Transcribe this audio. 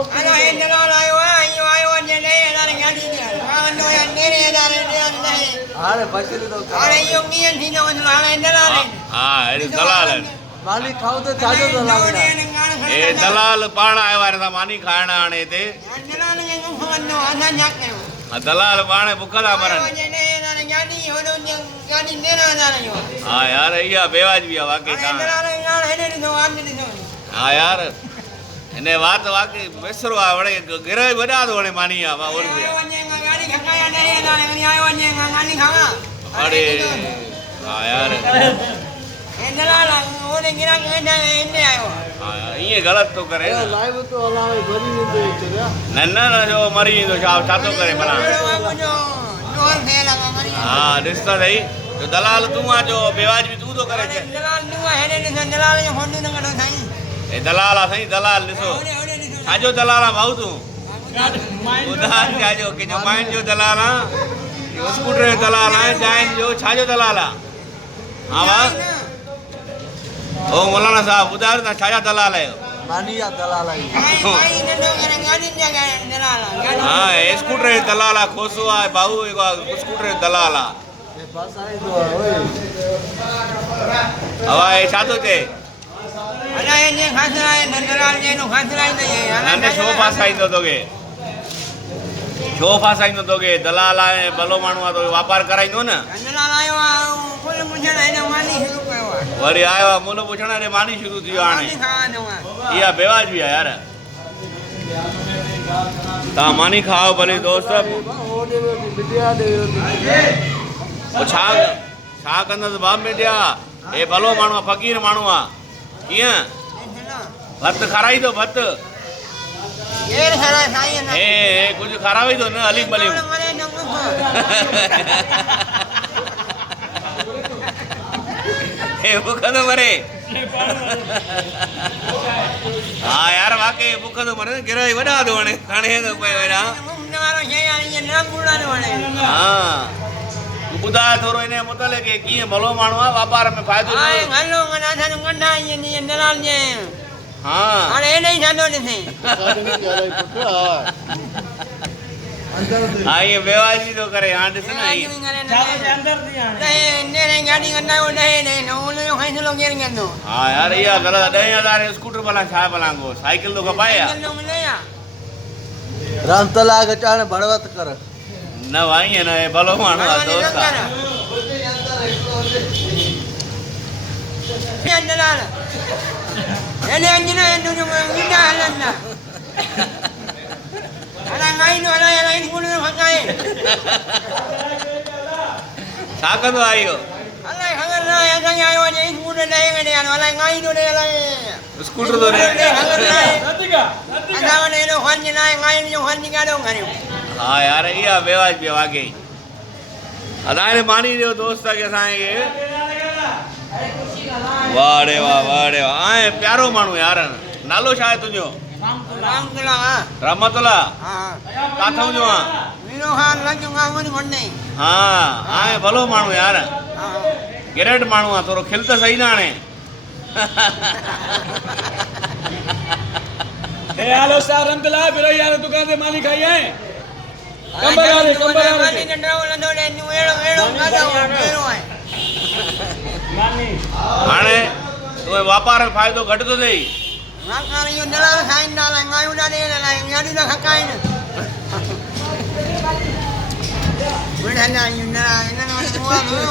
Ano yan na lang ayaw niya na yan ang gani niya. Ano yan nire yan na yan. अरे बच्चे तो Ano yung iyan sino ko sa yan na lang. હા એ દલાલ मालिक खाओ तो चाजो तो लागना એ દલાલ પાણ આવ્યા હતા માની ખાણા આણે તે Yan na lang yung ano ana nyak na. આ દલાલ પાણે ભૂખલા મરણ Ayaw niya na yan ang gani hono yung gani nira na yan. હા યાર અહીંયા બેવાજબી વાકે Ano na કા lang yan hele no ande no. હા યાર એને વાત વાકે બેસરો આવડે ઘરે બધા દોણે માની આવા ઓરસે Ayaw niya ang gani kakaya na yan ang ayaw niya ang gani kanga. અરે હા યાર Yan na lang hono ginang hindi ayaw. હા અહીંયા ગલત તો કરે ને लाइव तो अलावे भरी नहीं दे चला નન્ના ના જો મરી તો સાવ સાતો કરે ભલા Pero ako jo doon thela ka mari. હા રિશ્તા થઈ તો દલાલ તું આ જો બેવાજબી તું તો કરે છે Dalal nuwa hele ni dalal yung hondo ng ano sai. એ દલાલ આ થઈ દલાલ લીસો આજો દલાલ આ ભાવ તું ઉધાર જાજો કે જો માઇન જો દલાલ આ સ્કૂટર દલાલ આ જાઈન જો છાજો દલાલ આ હા વા ઓ મૌલાના સાહેબ ઉધાર ના છાજા દલાલ આયો मानिया दलाल आई Ay na no ngani niya dalal. હા એ સ્કૂટર દલાલ આ ખોસો આ ભાવ સ્કૂટર દલાલ આ ये बस आई तो ओए હવા એ છાતો છે Ana yan khasra dalal ye no khasra ni. નન્ને સોફા સાઈ દો તોગે સોફા સાઈ દો તોગે દલાલ આ ભલો માણવા તો વ્યાપાર કરાઈ દો ને Dalal ayo kul mujhe na ina mani hiru ko. વરી આવ્યા મોલો પૂછણા રે માની શરૂ થયો આણે Mani kha no. યા બેવાજબી આ યાર તા માની ખાઓ ભલે દોસ્ત ओडे बिटिया दे ઓ છાગ છાગ અંદર બાપ બેઠ્યા એ ભલો માણવા ફકીર માણવા કિયા ભત ખરાઈ દો ભત Ye sara sai na. એ કુછ ખરાવી દો ને અલીમ બલીમ Mane no ko. એ ભૂખ તો મરે હા યાર વાકે ભૂખ તો મરે ગિરાઈ વડા દો ને ખાણે તો કોઈ વડા Mumnaro ye ya na buda no ne. હા બુધા થોરો એને મોતલે કે કી ભલો માણવા વ્યાપાર મે ફાયદો Ay થયો ngalo ngana thanu nganda ye ni dalal ye. હા Ana ye nei jano ni se. હા એ બેવાજી તો કરે આંડ છે ને ઈ. હા યાર યા ગલત 10000 સ્કૂટર ભલા છા ભલાંગો સાયકલ તો કપાયા राम तला के चाने भड़वत कर ન વાઈએ ને એ ભલો માણવા દોસ્ત સાકતો આયો સ્કૂટર તો રે હા યાર યા બેવાજી વાગે અદારે માની રહ્યો દોસ્ત કે સાંગે વાડે વાહ આય પ્યારો માણું યાર નાલો શાય તુજો રમતુલા કાથો જો હા આય ભલો માણું યાર ગેરેટ માણું આ તોરો ખેલતા સહી નાણે ए हेलो स्टार रंगला फिर यार दुकान से मालिक आई है हाणे तो व्यापार फायदो घटतो नहीं We're not